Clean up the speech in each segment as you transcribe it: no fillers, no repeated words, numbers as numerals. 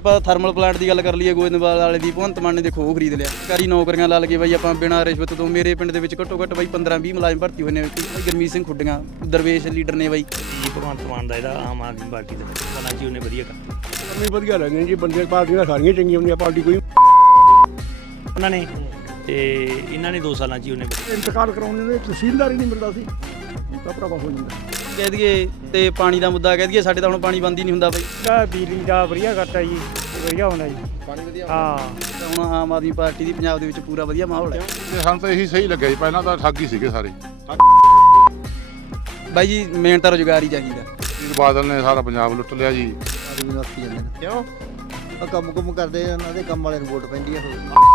ਆਪਾਂ thermal plant ਦੀ ਗੱਲ ਕਰ ਲਈਏ, ਗੋਇੰਦਵਾਲ ਵਾਲੇ ਦੀ ਭਗਵੰਤ ਮਾਨ ਨੇ ਦੇਖੋ ਉਹ ਖਰੀਦ ਲਿਆ। ਸਰਕਾਰੀ ਨੌਕਰੀਆਂ ਲਾ ਲਗੇ ਬਾਈ ਆਪਾਂ ਬਿਨਾਂ ਰਿਸ਼ਵਤ ਤੋਂ। ਮੇਰੇ ਪਿੰਡ ਦੇ ਵਿੱਚ ਘੱਟੋ ਘੱਟ ਬਾਈ 15-20 ਮੁਲਾਜ਼ਮ ਭਰਤੀ ਹੋਏ ਨੇ। ਗੁਰਮੀਤ ਸਿੰਘ ਖੁੱਡੀਆਂ ਦਰਵੇਸ਼ ਲੀਡਰ ਨੇ ਬਾਈ। ਭਗਵੰਤ ਮਾਨ ਦਾ ਇਹਦਾ ਆਮ ਆਦਮੀ ਪਾਰਟੀ ਦਾ ਬਣਾ ਜੀ ਉਹਨੇ ਵਧੀਆ ਕਰਤੀ। ਨਹੀਂ ਵਧੀਆ ਲੱਗਦੇ ਜੀ ਬੰਦੇ, ਪਾਰਟੀਆਂ ਸਾਰੀਆਂ ਚੰਗੀਆਂ ਹੁੰਦੀਆਂ, ਪਾਰਟੀ ਕੋਈ ਉਹਨਾਂ ਨੇ ਤੇ ਇਹਨਾਂ ਨੇ 2 ਸਾਲਾਂ 'ਚ ਹੀ ਉਹਨੇ ਇੰਤਕਾਲ ਕਰਾਉਣ ਦੇ ਤਹਿਸੀਲਦਾਰ ਹੀ ਨਹੀਂ ਮਿਲਦਾ ਸੀ, ਤਾਂ ਭਰਾਵਾ ਹੋ ਜਾਂਦਾ ਕਹਿ ਦਈਏ। ਤੇ ਪਾਣੀ ਦਾ ਮੁੱਦਾ ਕਹਿ ਦਈਏ, ਸਾਡੇ ਤਾਂ ਹੁਣ ਪਾਣੀ ਬੰਦ ਹੀ ਨਹੀਂ ਹੁੰਦਾ ਬਾਈ। ਬਿਜਲੀ ਦਾ ਵਧੀਆ ਕਰਤਾ ਜੀ, ਵਧੀਆ ਹੁੰਦਾ ਜੀ ਪਾਣੀ ਵਧੀਆ ਹਾਂ। ਹੁਣ ਆਮ ਆਦਮੀ ਪਾਰਟੀ ਦੀ ਪੰਜਾਬ ਦੇ ਵਿੱਚ ਪੂਰਾ ਵਧੀਆ ਮਾਹੌਲ ਹੈ। ਸਾਨੂੰ ਤਾਂ ਇਹੀ ਸਹੀ ਲੱਗਿਆ ਜੀ, ਪਹਿਲਾਂ ਤਾਂ ਠੱਗ ਹੀ ਸੀਗੇ ਸਾਰੇ ਬਾਈ ਜੀ ਮੇਨ ਤਾਂ ਰੁਜ਼ਗਾਰ ਹੀ ਚਾਹੀਦਾ। ਬਾਦਲ ਨੇ ਸਾਰਾ ਪੰਜਾਬ ਲੁੱਟ ਲਿਆ ਜੀ। ਕਿਉਂ ਕੰਮ ਕਰਦੇ ਆ, ਉਹਨਾਂ ਦੇ ਕੰਮ ਵਾਲੇ ਨੂੰ ਵੋਟ ਪੈਂਦੀ ਆ।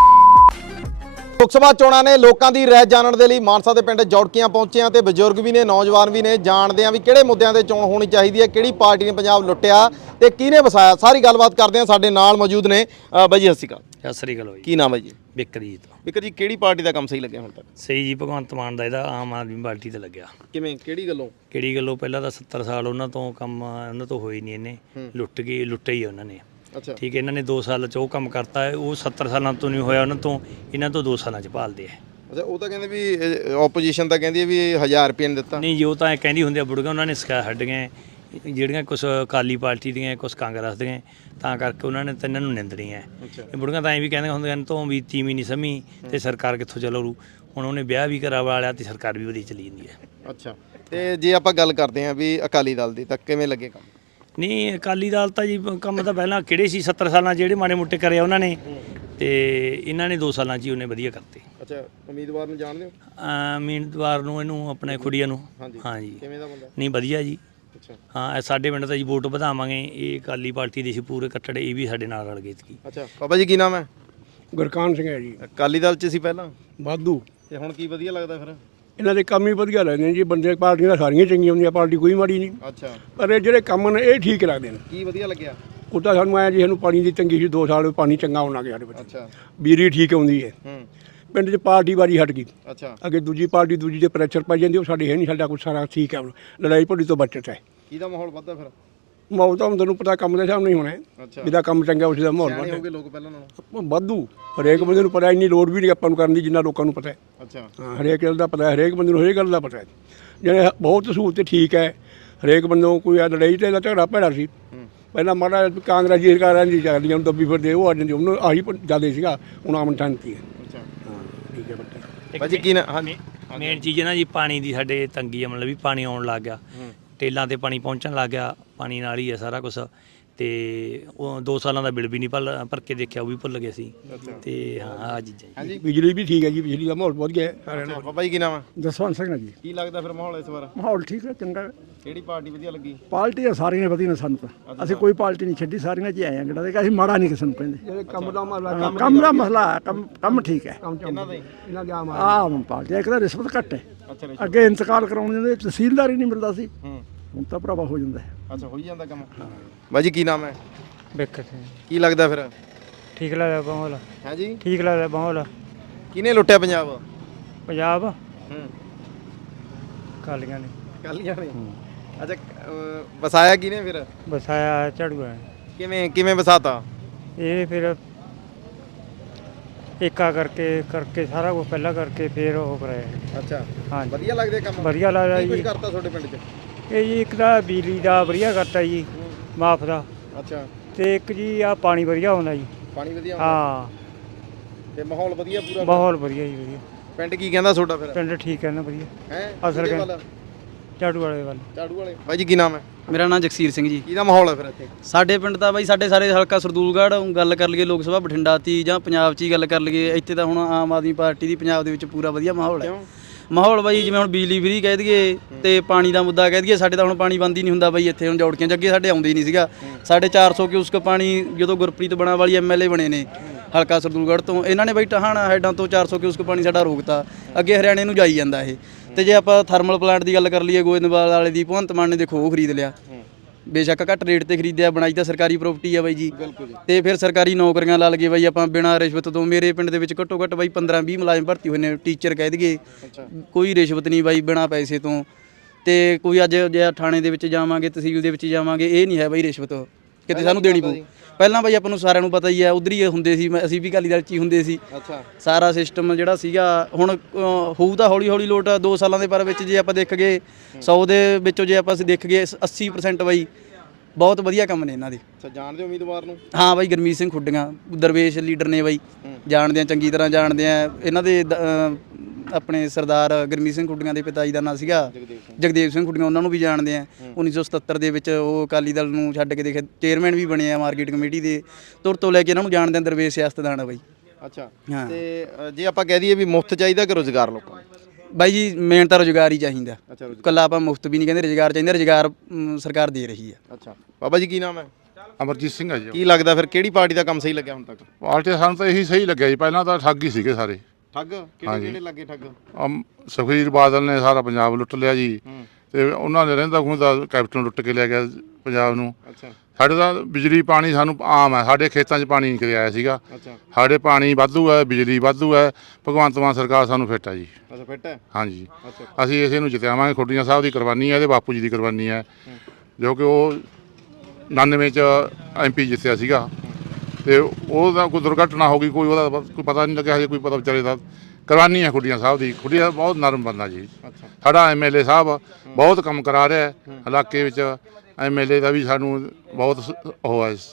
ਲੋਕ ਸਭਾ ਚੋਣਾਂ ਨੇ ਲੋਕਾਂ ਦੀ ਰਾਏ ਜਾਣਨ ਦੇ ਲਈ ਮਾਨਸਾ ਦੇ ਪਿੰਡ ਜੌੜਕੀਆਂ ਪਹੁੰਚੇ ਆ ਤੇ ਬਜ਼ੁਰਗ ਵੀ ਨੇ, ਨੌਜਵਾਨ ਵੀ ਨੇ। ਜਾਣਦੇ ਆ ਵੀ ਕਿਹੜੇ ਮੁੱਦਿਆਂ ਤੇ ਚੋਣ ਹੋਣੀ ਚਾਹੀਦੀ ਹੈ, ਕਿਹੜੀ ਪਾਰਟੀ ਨੇ ਪੰਜਾਬ ਲੁੱਟਿਆ ਤੇ ਕਿਹਨੇ ਵਸਾਇਆ। ਸਾਰੀ ਗੱਲਬਾਤ ਕਰਦੇ ਆ। ਸਾਡੇ ਨਾਲ ਮੌਜੂਦ ਨੇ ਬਾਈ ਜੀ। ਸਤਿ ਸ਼੍ਰੀ ਅਕਾਲ। ਸਤਿ ਸ੍ਰੀ ਅਕਾਲ ਕੀ ਨਾਮ ਹੈ ਜੀ? ਬਿਕਰਜੀਤ। ਬਿਕਰ ਜੀ, ਕਿਹੜੀ ਪਾਰਟੀ ਦਾ ਕੰਮ ਸਹੀ ਲੱਗਿਆ ਹੁਣ ਤੱਕ? ਸਹੀ ਜੀ, ਭਗਵੰਤ ਮਾਨ ਦਾ ਇਹਦਾ ਆਮ ਆਦਮੀ ਪਾਰਟੀ ਤੇ ਲੱਗਿਆ। ਕਿਵੇਂ, ਕਿਹੜੀ ਗੱਲੋਂ? ਕਿਹੜੀ ਗੱਲੋਂ? ਪਹਿਲਾਂ ਤਾਂ 70 ਸਾਲ ਉਹਨਾਂ ਤੋਂ ਕੰਮ ਉਹਨਾਂ ਤੋਂ ਹੋਈ ਨਹੀਂ, ਇਹਨੇ ਲੁੱਟਿਆ ਹੀ ਉਹਨਾਂ ਨੇ। ਅੱਛਾ ਠੀਕ ਹੈ, ਇਹਨਾਂ ਨੇ 2 ਸਾਲ 'ਚ ਉਹ ਕੰਮ ਕਰਤਾ ਹੈ, ਉਹ 70 ਸਾਲਾਂ ਤੋਂ ਨਹੀਂ ਹੋਇਆ ਉਹਨਾਂ ਤੋਂ, ਇਹਨਾਂ ਤੋਂ 2 ਸਾਲਾਂ 'ਚ ਭਾਲਦੇ ਆ। ਅੱਛਾ, ਉਹ ਤਾਂ ਕਹਿੰਦੇ ਵੀ ਆਪੋਜੀਸ਼ਨ ਤਾਂ ਕਹਿੰਦੀ ਹੈ ਵੀ 1000 ਰੁਪਏ ਨਹੀਂ ਦਿੱਤਾ। ਨਹੀਂ ਜੀ, ਉਹ ਤਾਂ ਐਂ ਕਹਿੰਦੀ ਹੁੰਦੀ ਆ ਬੁੜੀਆਂ, ਉਹਨਾਂ ਨੇ ਸਿਖਾ ਹੱਡੀਆਂ ਜਿਹੜੀਆਂ ਕੁਛ ਅਕਾਲੀ ਪਾਰਟੀ ਦੀਆਂ, ਕੁਛ ਕਾਂਗਰਸ ਦੀਆਂ, ਤਾਂ ਕਰਕੇ ਉਹਨਾਂ ਨੇ ਤਾਂ ਇਹਨਾਂ ਨੂੰ ਨਿੰਦਣੀਆਂ। ਇਹ ਬੁੜੀਆਂ ਤਾਂ ਐਂ ਵੀ ਕਹਿੰਦੀਆਂ ਹੁੰਦੀਆਂ ਤੋਂ ਵੀ ਤੀਵੀਂ ਨਹੀਂ ਸਮੀ ਤੇ ਸਰਕਾਰ ਕਿੱਥੋਂ ਚੱਲੂ। ਹੁਣ ਉਹਨੇ ਵਿਆਹ ਵੀ ਕਰਾ ਲਿਆ ਤੇ ਸਰਕਾਰ ਵੀ ਵਧੀਆ ਚਲੀ ਜਾਂਦੀ ਹੈ। ਅੱਛਾ, ਤੇ ਜੇ ਆਪਾਂ ਗੱਲ ਕਰਦੇ ਹਾਂ ਵੀ ਅਕਾਲੀ ਦਲ ਦੀ, ਤਾਂ ਕਿਵੇਂ ਲੱਗੇ ਕੰਮ? ਨਹੀਂ, ਅਕਾਲੀ ਦਲ ਤਾਂ ਜੀ ਕੰਮ ਤਾਂ ਪਹਿਲਾਂ ਕਿਹੜੇ ਸੀ 70 ਸਾਲਾਂ ਜਿਹੜੇ ਮਾੜੇ ਮੋਟੇ ਕਰਿਆ ਉਹਨਾਂ ਨੇ, ਤੇ ਇਹਨਾਂ ਨੇ 2 ਸਾਲਾਂ 'ਚ ਹੀ ਉਹਨੇ ਵਧੀਆ ਕਰਤੇ। ਅੱਛਾ, ਉਮੀਦਵਾਰ ਨੂੰ ਜਾਣਦੇ ਹੋ? ਉਮੀਦਵਾਰ ਨੂੰ, ਇਹਨੂੰ ਆਪਣੇ ਖੁੜੀਆਂ ਨੂੰ। ਹਾਂਜੀ, ਕਿਵੇਂ ਦਾ ਬੰਦਾ? ਨਹੀਂ ਵਧੀਆ ਜੀ। ਅੱਛਾ ਹਾਂ, ਸਾਡੇ ਪਿੰਡ ਤਾਂ ਜੀ ਵੋਟ ਵਧਾਵਾਂਗੇ। ਇਹ ਅਕਾਲੀ ਪਾਰਟੀ ਦੇ ਸੀ ਪੂਰੇ ਕੱਟੜ, ਇਹ ਵੀ ਸਾਡੇ ਨਾਲ ਰਲ ਗਏ ਸੀ। ਅੱਛਾ ਬਾਬਾ ਜੀ, ਕੀ ਨਾਮ ਹੈ? ਗੁਰਕਾਨ ਸਿੰਘ ਹੈ ਜੀ। ਅਕਾਲੀ ਦਲ 'ਚ ਸੀ ਪਹਿਲਾਂ, ਵਾਧੂ। ਤੇ ਹੁਣ ਕੀ ਵਧੀਆ ਲੱਗਦਾ ਫਿਰ? ਇਹਨਾਂ ਦੇ ਕੰਮ ਹੀ ਵਧੀਆ ਲੱਗਦੇ ਜੀ ਬੰਦੇ, ਪਾਰਟੀਆਂ ਸਾਰੀਆਂ ਚੰਗੀਆਂ ਹੁੰਦੀਆਂ, ਪਾਰਟੀ ਕੋਈ ਮਾੜੀ ਨਹੀਂ। ਅੱਛਾ, ਪਰ ਇਹ ਜਿਹੜੇ ਕੰਮ ਨੇ ਇਹ ਠੀਕ ਲੱਗਦੇ ਨੇ। ਕੀ ਵਧੀਆ ਲੱਗਿਆ? ਉਹ ਤਾਂ ਸਾਨੂੰ ਆਇਆ ਜੀ, ਸਾਨੂੰ ਪਾਣੀ ਦੀ ਤੰਗੀ ਸੀ 2 ਸਾਲ, ਪਾਣੀ ਚੰਗਾ ਆਉਣ ਲੱਗ ਗਿਆ ਸਾਡੇ ਵਿੱਚ। ਅੱਛਾ, ਬਿਜਲੀ ਠੀਕ ਆਉਂਦੀ ਹੈ। ਪਿੰਡ 'ਚ ਪਾਰਟੀ ਵਾਰੀ ਹਟ ਗਈ। ਅੱਛਾ, ਅੱਗੇ ਦੂਜੀ ਪਾਰਟੀ ਦੂਜੀ ਦੇ ਪ੍ਰੈਸ਼ਰ ਪੈ ਜਾਂਦੀ, ਉਹ ਸਾਡੇ ਹੈ ਨਹੀਂ। ਸਾਡਾ ਕੁਛ ਸਾਰਾ ਠੀਕ ਹੈ, ਲੜਾਈ ਭੜੀ ਤੋਂ ਬਚਤ ਹੈ। ਕਿਹਦਾ ਮਾਹੌਲ ਵੱਧਦਾ ਫਿਰ? ਮਾਹੌਲ ਤਾਂ ਤੁਹਾਨੂੰ ਪਤਾ ਕੰਮ ਦੇ ਹਿਸਾਬ ਨਹੀਂ ਹੋਣਾ। ਅੱਛਾ, ਜਿਹਦਾ ਕੰਮ ਚੰਗਾ ਉਸ ਦਾ ਮਾਹੌਲ ਸਿਆਣੇ ਵੱਧਦਾ। ਹੋਗੇ ਲੋਕ ਪਹਿਲਾਂ ਨਾਲੋਂ? ਵਾਧੂ। ਹਰੇਕ ਬੰਦੇ ਨੂੰ ਪਤਾ, ਇੰਨੀ ਲੋੜ ਵੀ ਨਹੀਂ ਆਪਾਂ ਨੂੰ ਕਰਨ ਦੀ ਜਿੰਨਾ ਲੋਕਾਂ ਨੂੰ ਪਤਾ ਹੈ। ਅੱਛਾ, ਹਾਂ, ਹਰੇਕ ਗੱਲ ਦਾ ਪਤਾ ਹੈ, ਹਰੇਕ ਬੰਦੇ ਨੂੰ ਹਰੇਕ ਗੱਲ ਦਾ ਪਤਾ ਹੈ। ਜਿਹੜੇ ਬਹੁਤ ਸਹੂਲਤ ਠੀਕ ਹੈ ਹਰੇਕ ਬੰਦੋਂ। ਕੋਈ ਲੜਾਈ ਤੇ ਦਾ ਝਗੜਾ ਭੈੜਾ ਸੀ ਪਹਿਲਾਂ, ਮਾੜਾ ਕਾਂਗਰਸੀ ਸਰਕਾਰਾਂ ਦੀ ਚੱਲਦੀਆਂ ਨੂੰ ਦੱਬੀ ਫਿਰਦੇ, ਉਹ ਆ ਜਾਂਦੇ, ਉਹਨੂੰ ਆਹੀ ਜ਼ਿਆਦਾ ਸੀਗਾ। ਹੁਣ ਆਮਨ ਸ਼ਾਂਤੀ ਹੈ। ਅੱਛਾ, ਹਾਂ ਠੀਕ ਹੈ ਬੱਚਾ। ਭਾਜੀ ਕੀ ਨਾ? ਹਾਂਜੀ, ਮੇਨ ਚੀਜ਼ ਹੈ ਨਾ ਜੀ, ਪਾਣੀ ਦੀ ਸਾਡੇ ਤੰਗੀ ਹੈ। ਮਤਲਬ ਵੀ ਪਾਣੀ ਆਉਣ ਲੱਗ ਗਿਆ, ਟੇਲਾਂ ਤੇ ਪਾਣੀ ਪਹੁੰਚਣ ਲੱਗ ਗਿਆ, ਪਾਣੀ ਨਾਲ ਹੀ ਹੈ ਸਾਰਾ ਕੁਝ। ਤੇ ਉਹ 2 ਸਾਲਾਂ ਦਾ ਬਿੱਲ ਵੀ ਨਹੀਂ ਭਰ ਕੇ ਦੇਖਿਆ, ਉਹ ਵੀ ਭੁੱਲ ਗਏ ਸੀ। ਤੇ ਹਾਂ, ਆ ਚੀਜ਼ਾਂ ਜੀ। ਬਿਜਲੀ ਵੀ ਠੀਕ ਹੈ ਜੀ, ਬਿਜਲੀ ਦਾ ਮਾਹੌਲ ਬਹੁਤ ਗਿਆ ਹੈ ਸਾਰਿਆਂ ਨਾਲ। ਬਾਬਾ ਜੀ ਕੀ ਨਾਮ ਹੈ? ਜਸਵੰਤ ਸਿੰਘ ਜੀ। ਕੀ ਲੱਗਦਾ ਫਿਰ ਮਾਹੌਲ ਇਸ ਵਾਰ? ਮਾਹੌਲ ਠੀਕ ਹੈ, ਚੰਗਾ। ਕਿਹੜੀ ਪਾਰਟੀ ਵਧੀਆ ਲੱਗੀ? ਪਾਰਟੀਆਂ ਸਾਰੀਆਂ ਵਧੀਆ ਨੇ ਸਾਨੂੰ ਤਾਂ। ਅਸੀਂ ਕੋਈ ਪਾਰਟੀ ਨਹੀਂ ਛੱਡੀ, ਸਾਰੀਆਂ 'ਚ ਆਏ ਆ ਜਿਹੜਾ ਅਸੀਂ ਮਾੜਾ ਨਹੀਂ ਕਿਸੇ ਨੂੰ ਕਹਿੰਦੇ। ਜਿਹੜੇ ਕੰਮ ਦਾ ਮਸਲਾ, ਕੰਮ ਦਾ ਮਸਲਾ ਹੈ, ਕੰਮ ਠੀਕ ਹੈ। ਇਹਨਾਂ ਦਾ ਹੀ? ਇਹਨਾਂ ਦੇ ਆਮ ਪਾਰਟੀ ਇੱਕ ਤਾਂ ਰਿਸ਼ਵਤ ਘੱਟ ਹੈ। ਅੱਛਾ, ਅੱਗੇ ਇੰਤਕਾਲ ਕਰਾਉਣ ਦੇ ਤਹਿਸੀਲਦਾਰ ਹੀ ਨਹੀਂ ਮਿਲਦਾ ਸੀ, ਹੁਣ ਤਾਂ ਭਰਾਵਾ ਹੋ ਜਾਂਦਾ ਹੈ। ਅੱਛਾ, ਹੋਈ ਜਾਂਦਾ ਕੰਮ। ਬਾਜੀ ਕੀ ਨਾਮ ਹੈ? ਬਿਕਰ ਕੀ ਲੱਗਦਾ ਫਿਰ? ਠੀਕ ਲੱਗਦਾ ਮਾਹੌਲ, ਹੈ ਜੀ, ਠੀਕ ਲੱਗਦਾ ਮਾਹੌਲ। ਕਿਹਨੇ ਲੁੱਟਿਆ ਪੰਜਾਬ? ਪੰਜਾਬ ਕਾਲੀਆਂ ਨੇ। ਕਾਲੀਆਂ ਨੇ? ਅੱਛਾ, ਵਸਾਇਆ ਕਿਹਨੇ ਫਿਰ? ਵਸਾਇਆ ਝਾੜੂ ਹੈ। ਕਿਵੇਂ ਵਸਾਤਾ? ਇਹ ਫਿਰ ਏਕਾ ਕਰਕੇ ਸਾਰਾ ਕੁਝ ਪਹਿਲਾਂ ਕਰਕੇ ਫਿਰ ਉਹ ਕਰਾਇਆ। ਅੱਛਾ, ਹਾਂ, ਵਧੀਆ ਲੱਗਦੇ ਕੰਮ? ਵਧੀਆ ਲੱਗਦਾ ਕੀ ਕੁਝ ਜੀ। ਕਰਤਾ ਤੁਹਾਡੇ ਪਿੰਡ 'ਚ? ਇਹ ਜੀ ਇੱਕ ਤਾਂ ਬਿਜਲੀ ਦਾ ਵਧੀਆ ਕਰਤਾ ਜੀ, ਮਾਫ ਦਾ। ਅੱਛਾ, ਤੇ ਇੱਕ ਜੀ ਆ ਪਾਣੀ ਵਧੀਆ ਆਉਂਦਾ ਜੀ। ਪਾਣੀ ਵਧੀਆ ਆਉਂਦਾ? ਹਾਂ, ਤੇ ਮਾਹੌਲ ਵਧੀਆ ਪੂਰਾ? ਮਾਹੌਲ ਵਧੀਆ ਜੀ, ਵਧੀਆ। ਪਿੰਡ ਕੀ ਕਹਿੰਦਾ ਤੁਹਾਡਾ ਫਿਰ? ਪਿੰਡ ਠੀਕ ਹੈ ਨਾ, ਵਧੀਆ। ਹੈ ਅਸਲ ਝਾੜੂ ਵਾਲੇ ਵੱਲ। ਝਾੜੂ ਵਾਲੇ। ਬਾਈ ਜੀ ਕੀ ਨਾਮ ਹੈ? ਮੇਰਾ ਨਾਮ ਜਗਸੀਰ ਸਿੰਘ ਜੀ। ਕਿਹਦਾ ਮਾਹੌਲ ਹੈ ਫਿਰ ਇੱਥੇ? ਸਾਡੇ ਪਿੰਡ ਤਾਂ ਬਾਈ ਸਾਡੇ ਸਾਰੇ ਹਲਕਾ ਸਰਦੂਲਗੜ੍ਹ ਗੱਲ ਕਰ ਲਈਏ, ਲੋਕ ਸਭਾ ਬਠਿੰਡਾ ਤੀ ਜਾਂ ਪੰਜਾਬ 'ਚ ਹੀ ਗੱਲ ਕਰ ਲਈਏ, ਇੱਥੇ ਤਾਂ ਹੁਣ ਆਮ ਆਦਮੀ ਪਾਰਟੀ ਦੀ ਪੰਜਾਬ ਦੇ ਵਿੱਚ ਪੂਰਾ ਵਧੀਆ ਮਾਹੌਲ ਹੈ। ਮਾਹੌਲ ਬਾਈ ਜਿਵੇਂ ਹੁਣ ਬਿਜਲੀ ਫਰੀ ਕਹਿ ਦਈਏ ਤੇ ਪਾਣੀ ਦਾ ਮੁੱਦਾ ਕਹਿ ਦਈਏ, ਸਾਡੇ ਤਾਂ ਹੁਣ ਪਾਣੀ ਬੰਦ ਹੀ ਨਹੀਂ ਹੁੰਦਾ ਬਾਈ ਇੱਥੇ। ਹੁਣ ਜੌੜਕੀਆਂ 'ਚ ਅੱਗੇ ਸਾਡੇ ਆਉਂਦੇ ਹੀ ਨਹੀਂ ਸੀਗਾ। ਸਾਡੇ 400 ਕਿਊਸਕ ਪਾਣੀ ਜਦੋਂ ਗੁਰਪ੍ਰੀਤ ਬਣਾ ਵਾਲੀ ਐਮਐਲਏ ਬਣੇ ਨੇ ਹਲਕਾ ਸਰਦੂਲਗੜ੍ਹ ਤੋਂ, ਇਹਨਾਂ ਨੇ ਬਾਈ ਟਹਾਣਾ ਹੈਡਾਂ ਤੋਂ 400 ਕਿਊਸਕ ਪਾਣੀ ਸਾਡਾ ਰੋਕਤਾ, ਅੱਗੇ ਹਰਿਆਣੇ ਨੂੰ ਜਾਈ ਜਾਂਦਾ ਇਹ। ਤੇ ਜੇ ਆਪਾਂ ਥਰਮਲ ਪਲਾਂਟ ਦੀ ਗੱਲ ਕਰ ਲਈਏ, ਗੋਇੰਦਵਾਲ ਵਾਲੇ ਦੀ ਭਗਵੰਤ ਮਾਨ ਨੇ ਦੇਖੋ ਉਹ ਖਰੀਦ ਲਿਆ। ਬੇਸ਼ੱਕ ਘੱਟ ਰੇਟ ਤੇ ਖਰੀਦਿਆ, ਬਣਾਈ ਤਾਂ ਸਰਕਾਰੀ ਪ੍ਰਾਪਰਟੀ ਆ ਬਾਈ ਜੀ। ਤੇ ਫਿਰ ਸਰਕਾਰੀ ਨੌਕਰੀਆਂ ਲਾ ਲਗੇ ਬਾਈ ਆਪਾਂ ਬਿਨਾਂ ਰਿਸ਼ਵਤ ਤੋਂ। ਮੇਰੇ ਪਿੰਡ ਦੇ ਵਿੱਚ ਘੱਟੋ ਘੱਟ ਬਾਈ 15-20 ਮੁਲਾਜ਼ਮ ਭਰਤੀ ਹੋਏ ਨੇ, ਟੀਚਰ ਕਹਿ ਦਈਏ। ਕੋਈ ਰਿਸ਼ਵਤ ਨਹੀਂ ਬਾਈ, ਬਿਨਾਂ ਪੈਸੇ ਤੋਂ। ਤੇ ਕੋਈ ਅੱਜ ਜੇ ਥਾਣੇ ਦੇ ਵਿੱਚ ਜਾਵਾਂਗੇ, ਤਹਿਸੀਲ ਦੇ ਵਿੱਚ ਜਾਵਾਂਗੇ, ਇਹ ਨਹੀਂ ਹੈ ਬਾਈ ਰਿਸ਼ਵਤ ਕਿਤੇ ਸਾਨੂੰ ਦੇਣੀ ਪਊ। ਪਹਿਲਾਂ ਬਾਈ ਆਪਾਂ ਨੂੰ ਸਾਰਿਆਂ ਨੂੰ ਪਤਾ ਹੀ ਹੈ, ਉਧਰ ਹੀ ਹੁੰਦੇ ਸੀ, ਅਸੀਂ ਵੀ ਅਕਾਲੀ ਦਲ 'ਚ ਹੀ ਹੁੰਦੇ ਸੀ। ਅੱਛਾ ਸਾਰਾ ਸਿਸਟਮ ਜਿਹੜਾ ਸੀਗਾ ਹੁਣ ਹੋਊ ਤਾਂ ਹੌਲੀ ਹੌਲੀ ਲੋਟ 2 ਸਾਲਾਂ ਦੇ ਪਰ ਵਿੱਚ ਜੇ ਆਪਾਂ ਦੇਖ ਗਏ 100 ਦੇ ਵਿੱਚੋਂ ਜੇ ਆਪਾਂ ਦੇਖ ਗਏ 80% ਬਾਈ ਬਹੁਤ ਵਧੀਆ ਕੰਮ ਨੇ ਇਹਨਾਂ ਦੇ। ਅੱਛਾ ਜਾਣਦੇ ਹੋ ਉਮੀਦਵਾਰ ਨੂੰ? ਹਾਂ ਬਾਈ ਗੁਰਮੀਤ ਸਿੰਘ ਖੁੱਡੀਆਂ ਦਰਵੇਸ਼ ਲੀਡਰ ਨੇ ਬਾਈ, ਜਾਣਦੇ ਆ ਚੰਗੀ ਤਰ੍ਹਾਂ ਜਾਣਦੇ ਆ ਇਹਨਾਂ ਦੇ ਆਪਣੇ ਸਰਦਾਰ ਗੁਰਮੀਤ ਸਿੰਘ ਖੁੱਡੀਆਂ ਦੇ ਪਿਤਾ ਜੀ ਦਾ ਨਾਂ ਸੀਗਾ ਜਗਦੇਵ ਸਿੰਘ ਖੁੱਡੀਆਂ, ਉਹਨਾਂ ਨੂੰ ਵੀ ਜਾਣਦੇ ਆ। 1977 ਦੇ ਵਿੱਚ ਉਹ ਅਕਾਲੀ ਦਲ ਨੂੰ ਛੱਡ ਕੇ ਦੇਖੇ ਚੇਅਰਮੈਨ ਵੀ ਬਣੇ ਆ ਮਾਰਕੀਟ ਕਮੇਟੀ ਦੇ, ਤੁਰ ਤੋਂ ਲੈ ਕੇ ਇਹਨਾਂ ਨੂੰ ਜਾਣਦੇ ਆ ਦਰਵੇਸ਼ ਸਿਆਸਤਦਾਨ ਆ ਬਾਈ। ਅੱਛਾ ਹਾਂ ਤੇ ਜੇ ਆਪਾਂ ਕਹਿ ਦਈਏ ਵੀ ਮੁਫਤ ਚਾਹੀਦਾ ਕਿ ਰੋਜ਼ਗਾਰ ਲੋਕਾਂ ਨੂੰ? ਬਾਈ ਜੀ ਮੇਨ ਤਾਂ ਰੁਜ਼ਗਾਰ ਹੀ ਚਾਹੀਦਾ, ਅੱਛਾ ਇਕੱਲਾ ਆਪਾਂ ਮੁਫਤ ਵੀ ਨਹੀਂ ਕਹਿੰਦੇ, ਰੁਜ਼ਗਾਰ ਚਾਹੀਦਾ, ਰੁਜ਼ਗਾਰ ਸਰਕਾਰ ਦੇ ਰਹੀ ਹੈ। ਅੱਛਾ ਬਾਬਾ ਜੀ ਕੀ ਨਾਮ ਹੈ? ਅਮਰਜੀਤ ਸਿੰਘ ਆ ਜੀ। ਕੀ ਲੱਗਦਾ ਫਿਰ ਕਿਹੜੀ ਪਾਰਟੀ ਦਾ ਕੰਮ ਸਹੀ ਲੱਗਿਆ ਹੁਣ ਤੱਕ? ਪਾਰਟੀ ਸਾਨੂੰ ਤਾਂ ਇਹੀ ਸਹੀ ਲੱਗਿਆ ਜੀ, ਪਹਿਲਾਂ ਤਾਂ ਠੱਗ ਹੀ ਸੀਗੇ ਸਾਰੇ। ਠੱਗ ਕਿਹੜੇ ਲੱਗੇ ਠੱਗ? ਸੁਖਬੀਰ ਬਾਦਲ ਨੇ ਸਾਰਾ ਪੰਜਾਬ ਲੁੱਟ ਲਿਆ ਜੀ, ਤੇ ਉਹਨਾਂ ਨੇ ਰਹਿੰਦਾ ਖੁੰਦਾ ਕੈਪਟਨ ਲੁੱਟ ਕੇ ਲੈ ਗਿਆ ਪੰਜਾਬ ਨੂੰ। ਅੱਛਾ ਸਾਡੇ ਤਾਂ ਬਿਜਲੀ ਪਾਣੀ ਸਾਨੂੰ ਆਮ ਹੈ, ਸਾਡੇ ਖੇਤਾਂ 'ਚ ਪਾਣੀ ਨਹੀਂ ਕਦੇ ਆਇਆ ਸੀਗਾ। ਅੱਛਾ ਸਾਡੇ ਪਾਣੀ ਵਾਧੂ ਹੈ, ਬਿਜਲੀ ਵਾਧੂ ਹੈ, ਭਗਵੰਤ ਮਾਨ ਸਰਕਾਰ ਸਾਨੂੰ ਫਿੱਟ ਹੈ ਜੀ। ਅੱਛਾ ਫਿੱਟ ਹੈ। ਹਾਂਜੀ ਅੱਛਾ ਅਸੀਂ ਇਸੇ ਨੂੰ ਜਿੱਤਿਆਵਾਂਗੇ, ਖੁੱਡੀਆਂ ਸਾਹਿਬ ਦੀ ਕੁਰਬਾਨੀ ਹੈ, ਇਹਦੇ ਬਾਪੂ ਜੀ ਦੀ ਕੁਰਬਾਨੀ ਹੈ, ਜੋ ਕਿ ਉਹ 99 ਚ MP ਜਿੱਤਿਆ ਸੀਗਾ, ਤੇ ਉਹਦਾ ਕੋਈ ਦੁਰਘਟਨਾ ਹੋ ਗਈ, ਕੋਈ ਉਹਦਾ ਕੋਈ ਪਤਾ ਨਹੀਂ ਲੱਗਿਆ ਹਜੇ, ਕੋਈ ਪਤਾ ਵਿਚਾਰੇ ਦਾ ਕੁਰਬਾਨੀ ਹੈ ਖੁੱਡੀਆਂ ਸਾਹਿਬ ਦੀ। ਖੁੱਡੀਆਂ ਬਹੁਤ ਨਰਮ ਬੰਦਾ ਜੀ। ਅੱਛਾ ਸਾਡਾ MLA ਸਾਹਿਬ ਬਹੁਤ ਕੰਮ ਕਰਾ ਰਿਹਾ ਹੈ ਇਲਾਕੇ ਵਿੱਚ, MLA ਦਾ ਵੀ ਸਾਨੂੰ ਬਹੁਤ ਉਹ ਹੈ।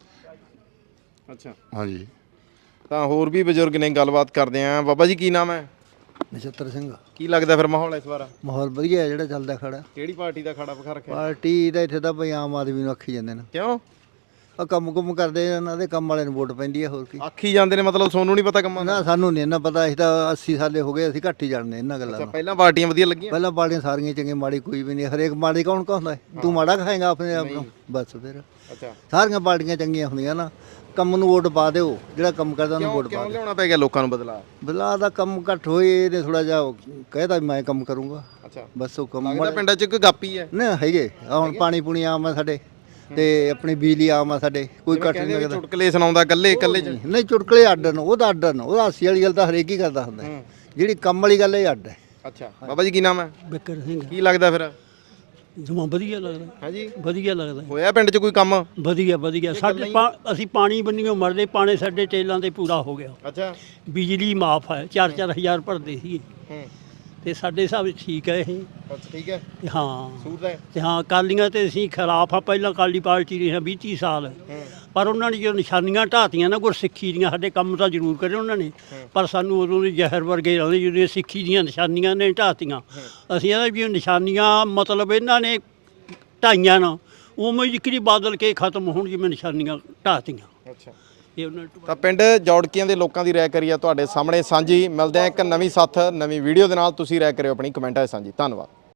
ਅੱਛਾ ਹਾਂਜੀ ਤਾਂ ਹੋਰ ਵੀ ਬਜ਼ੁਰਗ ਨੇ, ਗੱਲਬਾਤ ਕਰਦੇ ਆ। ਬਾਬਾ ਜੀ ਕੀ ਨਾਮ ਹੈ? ਨਛੱਤਰ ਸਿੰਘ। ਕੀ ਲੱਗਦਾ ਫਿਰ ਮਾਹੌਲ ਇਸ ਵਾਰ? ਮਾਹੌਲ ਵਧੀਆ ਹੈ ਜਿਹੜਾ ਚੱਲਦਾ ਖੜਾ। ਕਿਹੜੀ ਪਾਰਟੀ ਦਾ ਖੜਾ ਵਿਖਾ ਰੱਖਿਆ? ਪਾਰਟੀ ਦਾ ਇੱਥੇ ਤਾਂ ਭਈ ਆਮ ਆਦਮੀ ਨੂੰ ਆਖੀ ਜਾਂਦੇ ਨੇ, ਕਿਉਂ ਆ ਕੰਮ ਕਰਦੇ ਇਹਨਾਂ ਦੇ ਕੰਮ ਵਾਲੇ ਨੂੰ ਵੋਟ ਪੈਂਦੀ ਹੈ, ਹੋਰ ਕੀ। ਆਖੀ ਜਾਂਦੇ ਨੇ ਮਤਲਬ ਤੁਹਾਨੂੰ ਨਹੀਂ ਪਤਾ ਕੰਮਾਂ ਦਾ? ਨਾ ਸਾਨੂੰ ਨਹੀਂ ਇਹਨਾਂ ਪਤਾ, ਅਸੀਂ ਤਾਂ 80 ਸਾਲੇ ਹੋ ਗਏ, ਅਸੀਂ ਘੱਟ ਹੀ ਜਾਣਦੇ ਇਹਨਾਂ ਗੱਲਾਂ ਅੱਛਾ ਨੂੰ। ਪਹਿਲਾਂ ਪਾਰਟੀਆਂ ਵਧੀਆ ਲੱਗੀਆਂ? ਪਹਿਲਾਂ ਪਾਰਟੀਆਂ ਸਾਰੀਆਂ ਚੰਗੀਆਂ, ਮਾੜੀ ਕੋਈ ਵੀ ਨਹੀਂ। ਹਰੇਕ ਮਾੜੀ ਕੌਣ ਕਹਾਉਂਦਾ ਹੈ? ਤੂੰ ਮਾੜਾ ਖਾਏਗਾ ਆਪਣੇ ਆਪ ਨੂੰ, ਬਸ ਫਿਰ ਅੱਛਾ ਸਾਰੀਆਂ ਪਾਰਟੀਆਂ ਚੰਗੀਆਂ ਹੁੰਦੀਆਂ ਨਾ। ਕੰਮ ਨੂੰ ਵੋਟ ਪਾ ਦਿਓ, ਜਿਹੜਾ ਕੰਮ ਕਰਦਾ ਉਹਨੂੰ ਵੋਟ ਪਾ ਕਿਉਂ ਦਿਓ। ਲਿਆਉਣਾ ਪੈ ਗਿਆ ਲੋਕਾਂ ਨੂੰ ਬਦਲਾ? ਬਲਾ ਦਾ ਕੰਮ ਘੱਟ ਹੋਏ, ਇਹਨੇ ਥੋੜਾ ਜਿਹਾ ਕਹਿਦਾ ਮੈਂ ਕੰਮ ਕਰੂੰਗਾ, ਅੱਛਾ ਬਸ ਉਹ ਕੰਮ ਲੱਗਦਾ ਪਿੰਡਾਂ 'ਚ ਕੋਈ ਗਾਪੀ ਹੈ? ਨਾ ਹੈਗੇ। ਆਹ ਹੁਣ ਪਾਣੀ ਪੂਣੀ ਆਮ ਆ ਸਾਡੇ, ਤੇ ਆਪਣੀ ਬਿਜਲੀ ਆਮ ਆ ਸਾਡੇ, ਕੋਈ ਘੱਟ ਨਹੀਂ ਕਹਿੰਦੇ ਵੀ ਲੱਗਦਾ। ਚੁਟਕਲੇ ਸੁਣਾਉਂਦਾ ਗੱਲੇ ਇਕੱਲੇ 'ਚ? ਨਹੀਂ ਚੁਟਕਲੇ ਅੱਡ ਨੇ, ਉਹਦਾ ਅੱਡ ਨੇ, ਉਹਦਾ ਹਾਸੀ ਵਾਲੀ ਗੱਲ ਤਾਂ ਹਰੇਕ ਹੀ ਕਰਦਾ ਹੁੰਦਾ ਹੈ। ਜਿਹੜੀ ਕੰਮ ਵਾਲੀ ਗੱਲ ਇਹ ਅੱਡ ਹੈ। ਅੱਛਾ ਬਾਬਾ ਜੀ ਕੀ ਨਾਮ ਹੈ? ਬਿੱਕਰ ਸਿੰਘ ਕੀ ਲੱਗਦਾ ਫਿਰ? ਜਮਾ ਵਧੀਆ ਲੱਗਦਾ, ਹਾਂਜੀ ਵਧੀਆ ਲੱਗਦਾ, ਹੋਇਆ ਪਿੰਡ 'ਚ ਕੋਈ ਕੰਮ? ਵਧੀਆ ਸਾਡੇ ਅਸੀਂ ਪਾਣੀ ਬੰਨੀਓ ਮਰਦੇ, ਪਾਣੀ ਸਾਡੇ ਟੇਲਾਂ ਤੇ ਪੂਰਾ ਹੋ ਗਿਆ। ਅੱਛਾ ਬਿਜਲੀ ਮਾਫ ਹੈ, 4-4 ਭਰਦੇ ਸੀ, ਹੂੰ ਤੇ ਸਾਡੇ ਹਿਸਾਬ ਵਿੱਚ ਠੀਕ ਹੈ ਇਹ। ਅੱਛਾ ਠੀਕ ਹੈ। ਤੇ ਹਾਂ ਸੂਟ ਹੈ। ਤੇ ਹਾਂ ਅਕਾਲੀਆਂ ਤੇ ਅਸੀਂ ਖਿਲਾਫ ਆ, ਪਹਿਲਾਂ ਅਕਾਲੀ ਪਾਰਟੀ ਰਹੇ ਹਾਂ 20-30 ਸਾਲ, ਪਰ ਉਹਨਾਂ ਨੇ ਜੋ ਨਿਸ਼ਾਨੀਆਂ ਢਾਤੀਆਂ ਨਾ ਗੁਰਸਿੱਖੀ ਦੀਆਂ, ਸਾਡੇ ਕੰਮ ਤਾਂ ਜ਼ਰੂਰ ਕਰੇ ਉਹਨਾਂ ਨੇ, ਪਰ ਸਾਨੂੰ ਉਦੋਂ ਦੇ ਜ਼ਹਿਰ ਵਰਗੇ ਰਹਿੰਦੇ ਜਿਹੜੇ ਸਿੱਖੀ ਦੀਆਂ ਨਿਸ਼ਾਨੀਆਂ ਨੇ ਢਾਤੀਆਂ। ਅਸੀਂ ਇਹਦਾ ਵੀ ਨਿਸ਼ਾਨੀਆਂ ਮਤਲਬ ਇਹਨਾਂ ਨੇ ਢਾਈਆਂ ਨਾ, ਉਵੇਂ ਜਿਕਰੀ ਬਾਦਲ ਕੇ ਖਤਮ ਹੋਣ ਜਿਵੇਂ ਨਿਸ਼ਾਨੀਆਂ ਢਾਤੀਆਂ। ਅੱਛਾ ਇਹ ਉਹਨਾਂ ਨੇ ਤਾਂ ਪਿੰਡ ਜੌੜਕੀਆਂ ਦੇ ਲੋਕਾਂ ਦੀ ਰਾਏ ਕਰੀ ਆ ਤੁਹਾਡੇ ਸਾਹਮਣੇ ਸਾਂਝੀ। ਮਿਲਦੇ ਆ ਇੱਕ ਨਵੀਂ ਸਾਥ ਨਵੀਂ ਵੀਡੀਓ ਦੇ ਨਾਲ। ਤੁਸੀਂ ਰਾਏ ਕਰਿਓ ਆਪਣੀ ਕਮੈਂਟਾਂ 'ਚ ਸਾਂਝੀ। ਧੰਨਵਾਦ।